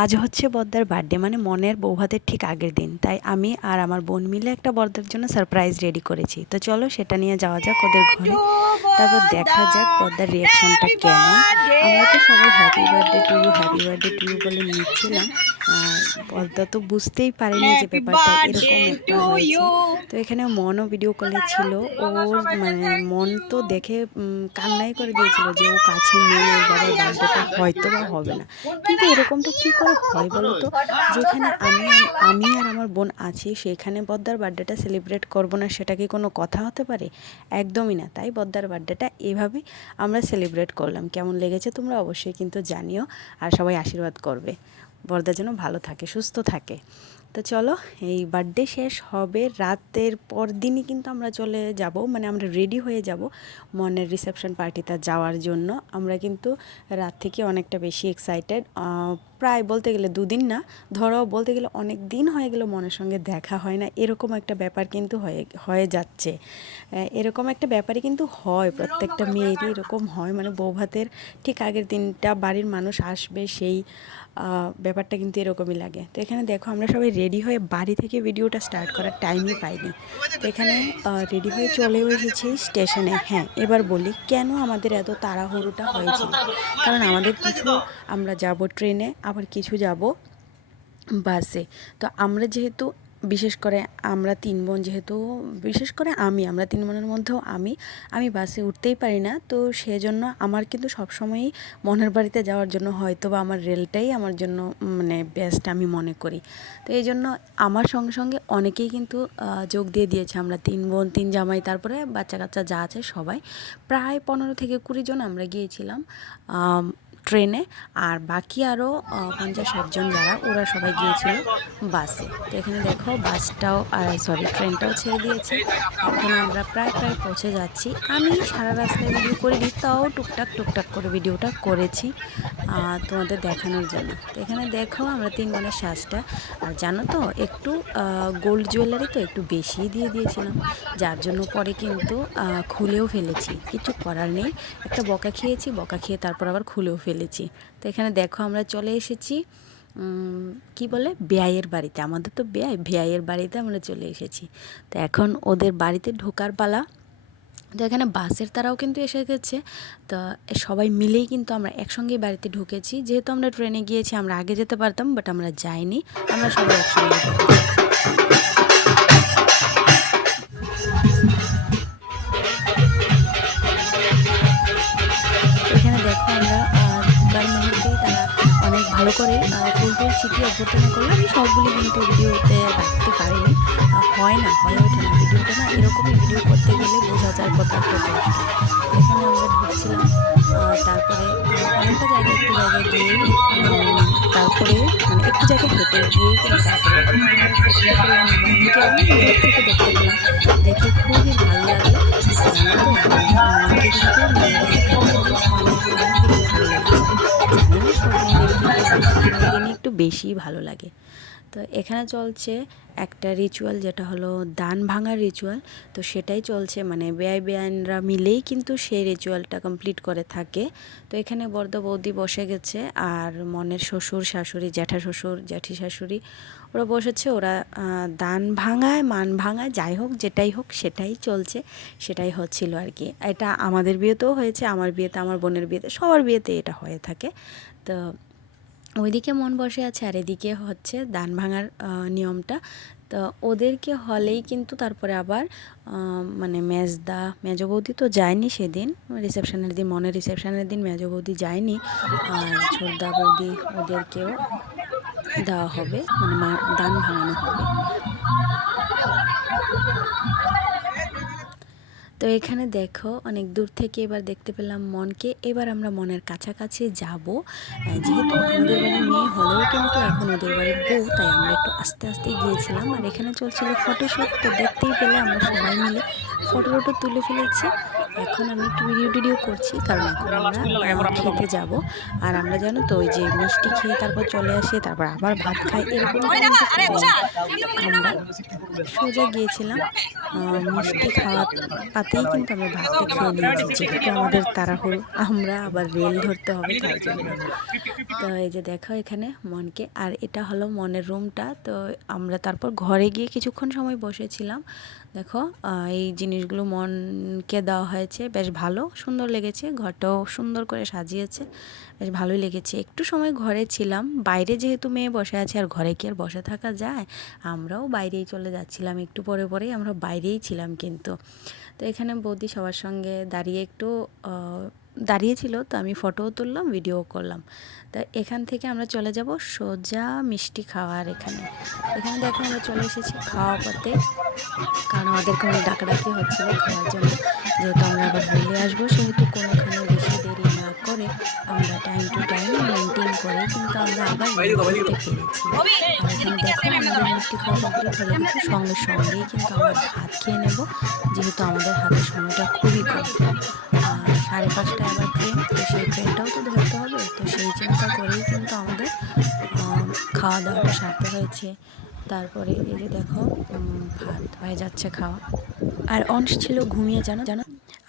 আজ হচ্ছে বদ্দার বার্থডে মানে মনের বৌভাতের ঠিক আগের দিন। তাই আমি আর আমার বোন মিলে একটা বদ্দার জন্য সারপ্রাইজ রেডি করেছি। তো চলো সেটা নিয়ে যাওয়া যাক ওদের ঘরে। তারপর দেখা যাক বদ্দার রিয়াকশনটা কেমন। আমরা তো সবাই happy birthday to you happy birthday to you বলে নিচ্ছিলাম। আর পদ্মা তো বুঝতেই পারেনি যে ব্যাপারটা এরকম একটা হয়েছে। তো এখানে মনও ভিডিও কলে ছিল। ওর মানে মন তো দেখে কান্নাই করে দিয়েছিল যে ও কাছে নেই ওর বাবার বার্থডেটা হয়তো বা হবে না। কিন্তু এরকমটা কি করে হয় বলো তো? যেখানে আমি আমি আর আমার বোন আছি সেখানে বদ্দার বার্থডেটা সেলিব্রেট করব না সেটা কি কোনো কথা হতে পারে? একদমই না। তাই বদ্দার বার্থডেটা এভাবেই আমরা সেলিব্রেট করলাম। কেমন লেগেছে তোমরা অবশ্যই কিন্তু জানিও আর সবাই আশীর্বাদ করবে। বর্দা যেন ভালো থাকে সুস্থ থাকে। তো চলো, এই বার্থডে শেষ হবে রাতের পর দিনই কিন্তু আমরা চলে যাব মানে আমরা রেডি হয়ে যাব মনের রিসেপশন পার্টিতে যাওয়ার জন্য। আমরা কিন্তু রাত থেকে অনেকটা বেশি এক্সাইটেড প্রায় বলতে গেলে দুদিন না, ধরো বলতে গেলে অনেক দিন হয়ে গেল মনের সঙ্গে দেখা হয় না, এরকম একটা ব্যাপার কিন্তু হয়ে হয়ে যাচ্ছে। এরকম একটা ব্যাপারই কিন্তু হয়, প্রত্যেকটা মেয়েরই এরকম হয় মানে বৌভাতের ঠিক আগের দিনটা বাড়ির মানুষ আসবে, সেই ব্যাপারটা কিন্তু এরকমই লাগে। তো এখানে দেখো আমরা সবাই রেডি হয়ে বাড়ি থেকে ভিডিওটা স্টার্ট করার টাইমই পাইনি। তো এখানে রেডি হয়ে চলেও এসেছি স্টেশনে। হ্যাঁ এবার বলি কেন আমাদের এত তাড়াহুড়োটা হয়েছে? কারণ আমাদের কিছু, আমরা যাব ট্রেনে, আবার কিছু যাব বাসে। তো আমরা যেহেতু বিশেষ করে আমরা তিন বোন যেহেতু, বিশেষ করে আমি, আমরা তিন বোনের মধ্যেও আমি আমি বাসে উঠতেই পারি না। তো সেজন্য আমার কিন্তু সবসময়ই মনের বাড়িতে যাওয়ার জন্য হয়তো বা আমার রেলটাই আমার জন্য মানে বেস্ট আমি মনে করি। তো এই জন্য আমার সঙ্গে সঙ্গে অনেকেই কিন্তু যোগ দিয়ে দিয়েছে। আমরা তিন বোন, তিন জামাই, তারপরে বাচ্চা কাচ্চা যা আছে সবাই। প্রায় পনেরো থেকে কুড়ি জন আমরা গিয়েছিলাম। ট্রেনে, আর বাকি আরও পঞ্চাশ ষাটজন যারা, ওরা সবাই গিয়েছিল বাসে। তো এখানে দেখো বাসটাও আর সরি ট্রেনটাও ছেড়ে দিয়েছে। এখন আমরা প্রায় প্রায় পৌঁছে যাচ্ছি। আমি সারা রাস্তায় ভিডিও করে করিনি, তাও টুকটাক টুকটাক করে ভিডিওটা করেছি তোমাদের দেখানোর জন্য। তো এখানে দেখো আমরা তিন মনের সাজটা আর জানো তো, একটু গোল্ড জুয়েলারি তো একটু বেশিই দিয়ে দিয়েছিলাম। যার জন্য পরে কিন্তু খুলেও ফেলেছি। কিছু করার নেই। একটা বকা খেয়েছি, বকা খেয়ে তারপর আবার খুলেও ফেলেছি। তো এখানে দেখো আমরা চলে এসেছি কি বলে? বেয়াইয়ের বাড়িতে। আমাদের তো বেয়াই, বেয়াইয়ের বাড়িতে আমরা চলে এসেছি। তো এখন ওদের বাড়িতে ঢোকার পালা। তো এখানে বাসের তারাও কিন্তু এসে গেছে। তো সবাই মিলেই কিন্তু আমরা একসঙ্গেই বাড়িতে ঢুকেছি। যেহেতু আমরা ট্রেনে গিয়েছি, আমরা আগে যেতে পারতাম, বাট আমরা যাইনি। আমরা সবাই একসঙ্গে। ভালো করে ফুল টুল অভ্যর্থনা করলে আমি সবগুলি কিন্তু ভিডিওতে রাখতে পারিনি। হয় না হয়ে ওঠে না ভিডিওটা না এরকমই ভিডিও করতে গেলে বোঝা যায় কত একটা কষ্ট। তো এখানে আমরা ঢুকছিলাম তারপরে অনেকটা জায়গায় একটু জায়গায় উম, তারপরে মানে একটু জায়গায় হেঁটে দূর থেকে দেখতে পেলাম। দেখে খুবই ভালো কিন্তু একটু বেশি ভালো লাগে। তো এখানে চলছে একটা রিচুয়াল যেটা হলো দান ভাঙার রিচুয়াল তো সেটাই চলছে মানে বেআই বেআইনরা মিলেই কিন্তু সেই রিচুয়ালটা কমপ্লিট করে থাকে। তো এখানে বর্দ বৌদি বসে গেছে আর মনের শ্বশুর, শাশুড়ি, জ্যাঠা শ্বশুর, জ্যাঠি শাশুড়ি ওরা বসেছে। ওরা দান ভাঙায়, মান ভাঙায়, যাই হোক, যেটাই হোক, সেটাই চলছে। সেটাই হচ্ছিল আর কি। এটা আমাদের বিয়েতেও হয়েছে, আমার বিয়েতে, আমার বোনের বিয়েতে, সবার বিয়েতে এটা হয়ে থাকে। তো ওইদিকে মন বসে আছে আর এদিকে হচ্ছে দান ভাঙার নিয়মটা। তো ওদেরকে হলেই কিন্তু তারপরে আবার মানে মেজদা, মেজ বৌদি তো যায়নি সেদিন রিসেপশনের দিন, মনের রিসেপশনের দিন মেজ বৌদি যায়নি, আর ছোটদা বৌদি ওদেরকেও দেওয়া হবে মানে দান ভাঙানো হবে। তো এখানে দেখো, অনেক দূর থেকে এবার দেখতে পেলাম মনকে। এবার আমরা মনের কাছাকাছি যাব। যেহেতু আমাদের বাড়ির মেয়ে হলেও কিন্তু এখন ওদের বাড়ির বউ, তাই আমরা একটু আস্তে আস্তে গিয়েছিলাম। আর এখানে চলছিল ফটোশ্যুট তো দেখতেই পেলে আমরা সবাই মিলে ফটো টটো তুলে ফেলেছি। এখন আমি একটু ভিডিও টিডিও করছি কারণ এখন আমরা খেতে যাব। আর আমরা জানো তো ওই যে মিষ্টি খেয়ে তারপর চলে আসে তারপর আবার ভাত খাই এরকম আমরা সোজা গিয়েছিলাম মিষ্টি খাওয়া পাতেই কিন্তু আমরা ভাতটা খেয়ে নিয়েছি যেহেতু আমাদের তাড়াহুড়ো আমরা আবার রেল ধরতে হবে তাই জন্য। তো এই যে দেখো এখানে মনকে, আর এটা হলো মনের রুমটা। তো আমরা তারপর ঘরে গিয়ে কিছুক্ষণ সময় বসেছিলাম। দেখো এই জিনিসগুলো মনকে দেওয়া হয়েছে। বেশ ভালো, সুন্দর লেগেছে। ঘরটাও সুন্দর করে সাজিয়েছে। বেশ ভালোই লেগেছে। একটু সময় ঘরে ছিলাম। বাইরে যেহেতু মেয়ে বসে আছে, আর ঘরে কি আর বসে থাকা যায়? আমরাও বাইরেই চলে যাচ্ছিলাম। একটু পরে পরেই আমরা বাইরেই ছিলাম কিন্তু। তো এখানে বৌদি সবার সঙ্গে দাঁড়িয়ে একটু দাঁড়িয়েছিল, তো আমি ফটোও তুললাম ভিডিও করলাম। তা এখান থেকে আমরা চলে যাব সোজা মিষ্টি খাওয়ার এখানে। এখানে দেখো আমরা চলে এসেছি খাওয়া পথে। কারণ আমাদেরকে অনেক ডাকাডাকি হচ্ছিল খাওয়ার জন্য। যেহেতু আমরা আবার রেলে আসব, সেহেতু কোনোখানে বেশি দেরি না করে আমরা টাইম টু টাইম মেনটেন করে। কিন্তু আমরা আবার আর এখানে দেখো আমাদের মিষ্টি খাওয়া কমপ্লিট হলে। কিন্তু সঙ্গে সঙ্গেই কিন্তু আমরা ভাত খেয়ে নেব। যেহেতু আমাদের হাতে সময়টা খুবই কম। সাড়ে পাঁচটায় আবার ট্রেন তো সেই ট্রেনটাও তো ধরতে হবে, তো সেই চিন্তা করেই কিন্তু আমাদের খাওয়া দাওয়াটা সারতে হয়েছে। তারপরে এই যে দেখো ভাত হয়ে যাচ্ছে খাওয়া। আর অংশ ছিল ঘুমিয়ে, জানো জানো?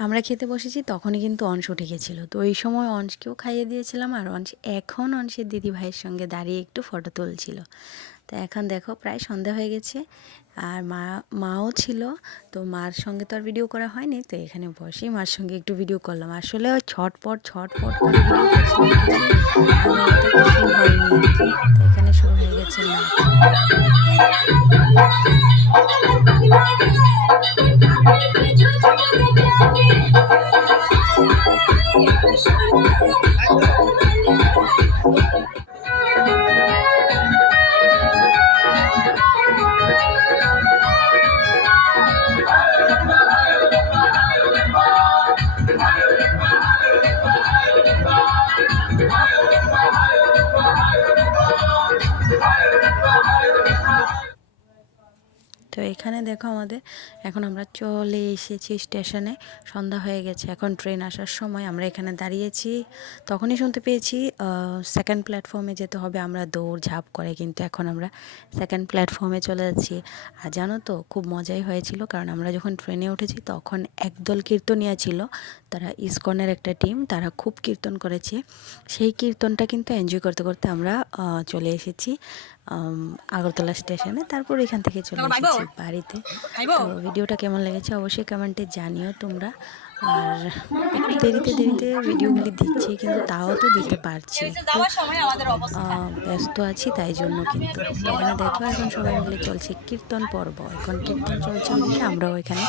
আমরা খেতে বসেছি, তখনই কিন্তু অংশ উঠে গেছিল। তো এই সময় অংশকেও খাইয়ে দিয়েছিলাম, আর অংশ, এখন অংশের দিদি ভাইয়ের সঙ্গে দাঁড়িয়ে একটু ফটো তুলছিল। তো এখন দেখো প্রায় সন্ধ্যা হয়ে গেছে আর মা, মাও ছিল, তো মার সঙ্গে তো আর ভিডিও করা হয়নি, তো এখানে বসেই মার সঙ্গে একটু ভিডিও করলাম। আসলে ওই ছটপট ছটপট করে এখানে শুরু হয়ে গেছে না এখানে দেখো আমাদের, এখন আমরা চলে এসেছি স্টেশনে, সন্ধ্যা হয়ে গেছে। এখন ট্রেন আসার সময় আমরা এখানে দাঁড়িয়েছি। তখনই শুনতে পেয়েছি সেকেন্ড প্ল্যাটফর্মে যেতে হবে, আমরা দৌড় ঝাঁপ করে কিন্তু এখন আমরা সেকেন্ড প্ল্যাটফর্মে চলে যাচ্ছি। আর জানো তো, খুব মজাই হয়েছিল, কারণ আমরা যখন ট্রেনে উঠেছি তখন একদল কীর্তনিয়া ছিল, তারা ইসকনের একটা টিম তারা খুব কীর্তন করেছে। সেই কীর্তনটা কিন্তু এনজয় করতে করতে আমরা চলে এসেছি। আগরতলা স্টেশনে তারপর এখান থেকে চলে এসেছি বাড়িতে। তো ভিডিওটা কেমন লেগেছে অবশ্যই কমেন্টে জানিও তোমরা। আর একটু দেরিতে দেরিতে ভিডিওগুলি দিচ্ছি কিন্তু তাও তো দিতে পারছি। ব্যস্ত আছি তাই জন্য কিন্তু। এখানে দেখো এখন সবাই মিলে চলছে কীর্তন পর্ব। এখন কীর্তন চলছে ওদিকে আমরাও এখানে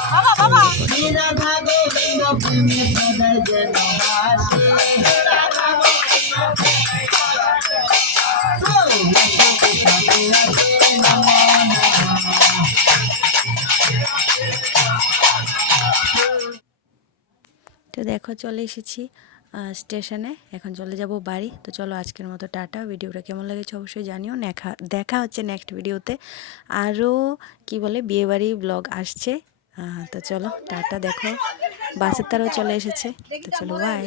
করছি। দেখো চলে এসেছি স্টেশনে। এখন চলে যাব বাড়ি। তো চলো আজকের মতো টাটা। ভিডিওটা কেমন লেগেছে অবশ্যই জানিও। দেখা দেখা হচ্ছে নেক্সট ভিডিওতে। আরও কি বলে, বিয়েবাড়ি ব্লগ আসছে। তো চলো, টাটা, দেখো। বাসের তারাও চলে এসেছে। তো চলো বাই